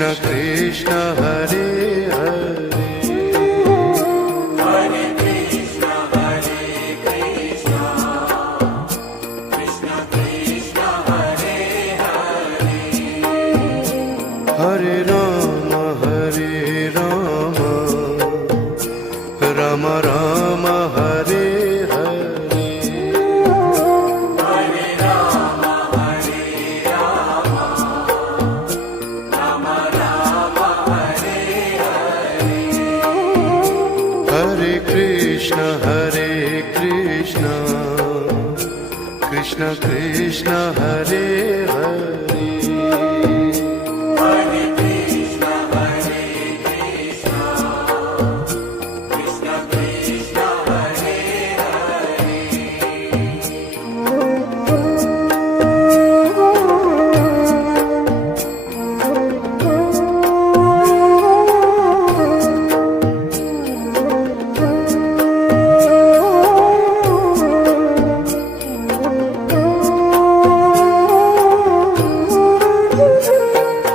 Krishna Krishna Hare Hare Hare Krishna Krishna Krishna Hare Hare Hare Ram Ram Ram Hare Hare Hare Ram Ram Ram Hare Hare Hare Krishna Krishna Krishna Hare Hare Hare Krishna Krishna Krishna Hare Hare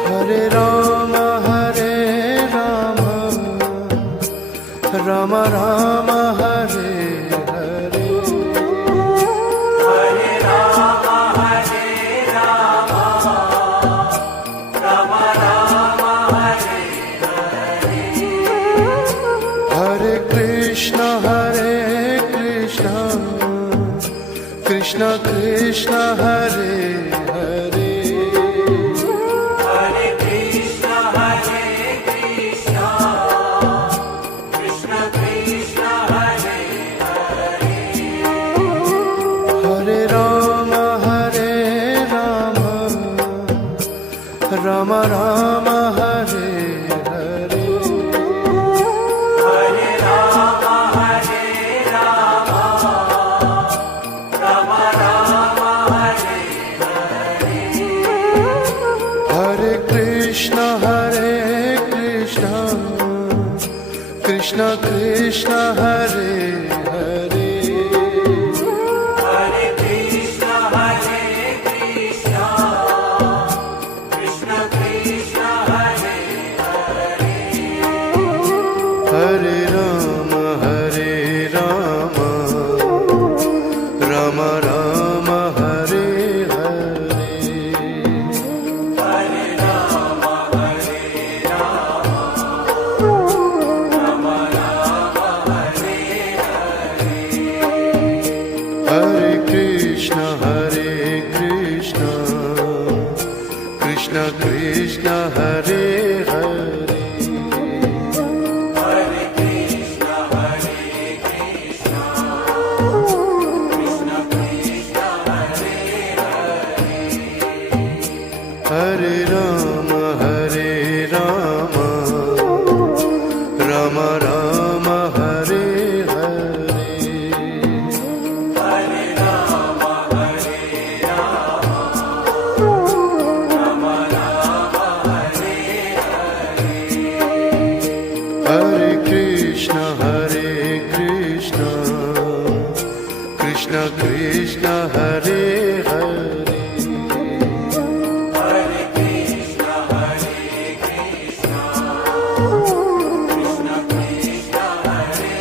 Hare Ram Ram Ram Hare Hare Hare Ram Ram Ram Hare Hare Krishna Krishna Krishna Hare Hare Hare Krishna Krishna Krishna Hare Hare Ram Ram Ram Hare Hare Hare Ram Ram Ram Hare Hare Krishna Krishna Krishna Hare Hare Hare Krishna Krishna Krishna Hare Hare Ram Ram Ram Hare Hare Hare Ram Ram Ram Hare Hare Krishna Krishna Krishna Hare Hare Hare Krishna Krishna Krishna Hare Hare Ram Ram Ram Hare Hare Hare Ram Ram Ram Hare Hare Krishna Krishna Krishna Hare Hare Hare Krishna Krishna Krishna Hare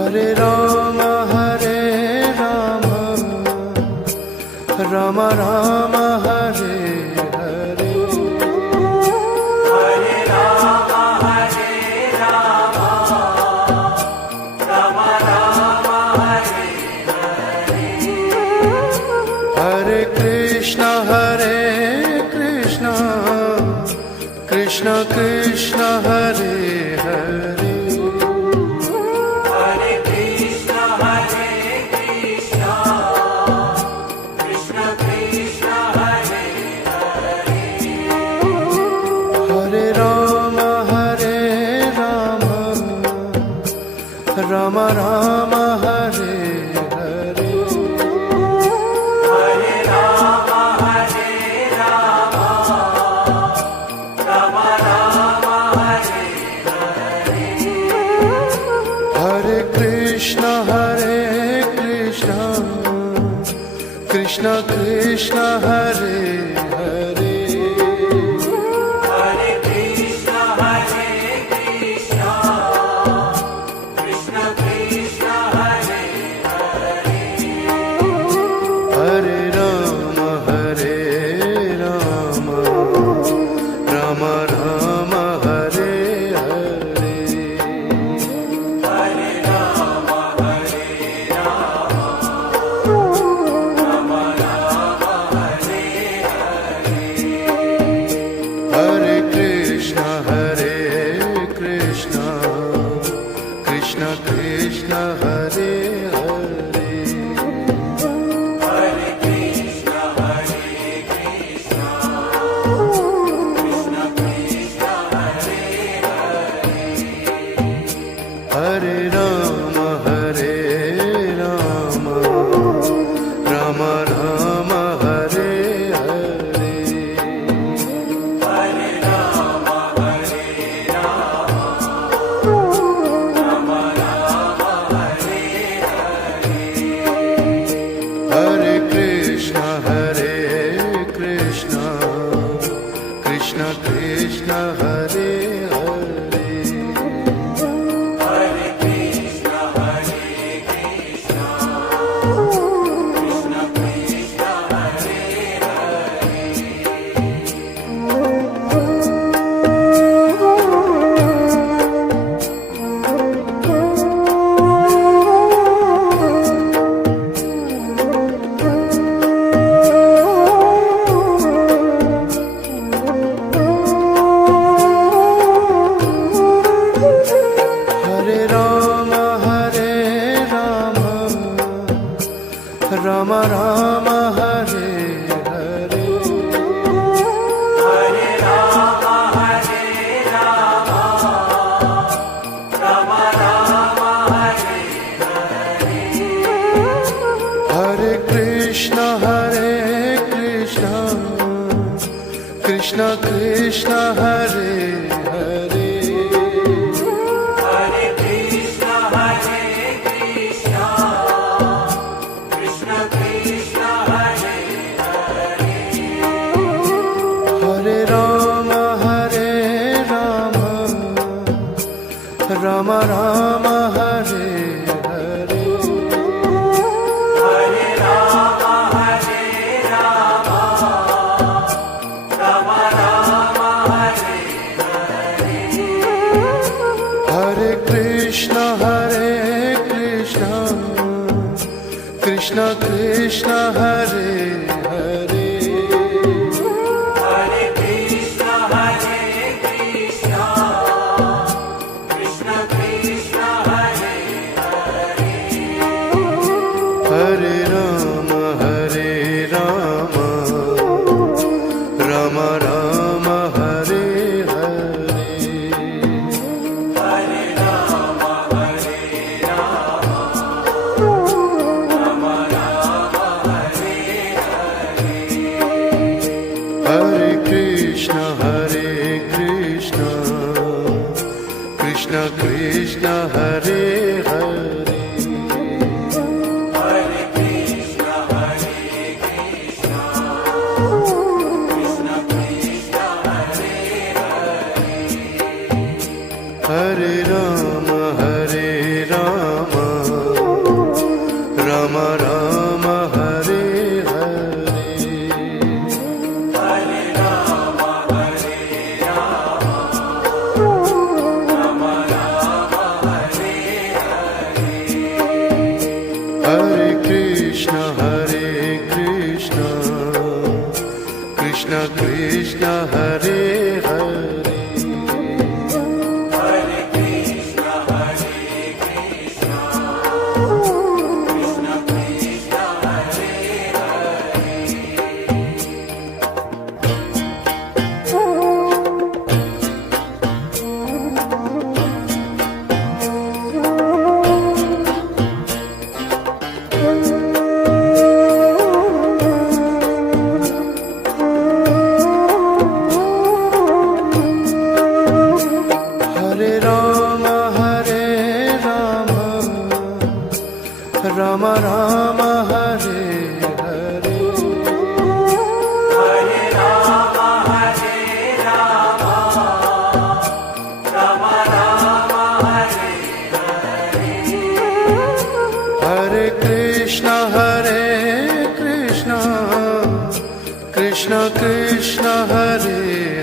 Hare Ram Ram Ram Hare Hare Hare Ram Ram Ram Hare Hare Krishna Krishna Krishna Hare Hare Hare Krishna Krishna Krishna Hare Hare Ram Ram Ram Hare Hare Krishna Krishna Hare Hare Hare Krishna, Krishna Krishna, Hare Hare. Hare Rama Hare Rama Rama Rama Hare Hare Hare Rama, Hare Rama, Rama Rama, Hare Hare. Hare Krishna Krishna Krishna Hare Hare Hare Krishna, Krishna Krishna, Hare Hare. Hare Rama Hare Rama Rama Rama Hare Hare Hare Rama, Hare Rama, Rama Rama, Hare Hare. Hare Krishna Krishna Krishna Hare Hare Hare Krishna, Krishna Krishna, Hare Hare Rama Rama Rama Hare Hare Hare Rama, Hare Rama, Rama Rama, Hare Hare. Hare Krishna Krishna Krishna Hare Hare Hare Krishna, Krishna Krishna, Hare Hare. Hare Rama Rama Rama Hare Hare Hare Rama, Hare Rama, Rama Rama, Hare Hare. Hare Krishna Krishna Hare Hare Hare Krishna, Krishna Krishna, Hare Hare. Hare Rama Rama Rama Hare Hare Hare Rama, Hare Rama, Rama Rama, Hare Hare. Hare Krishna Krishna Krishna Hare Hare Hare Krishna, Krishna Krishna, Hare Hare. Hare Rama Rama Rama Hare Hare Hare Rama, Hare Rama, Rama Rama, Hare Hare. Hare Krishna Krishna Krishna Hare Hare Hare Krishna, Krishna Krishna, Hare Hare. Krishna Krishna Hare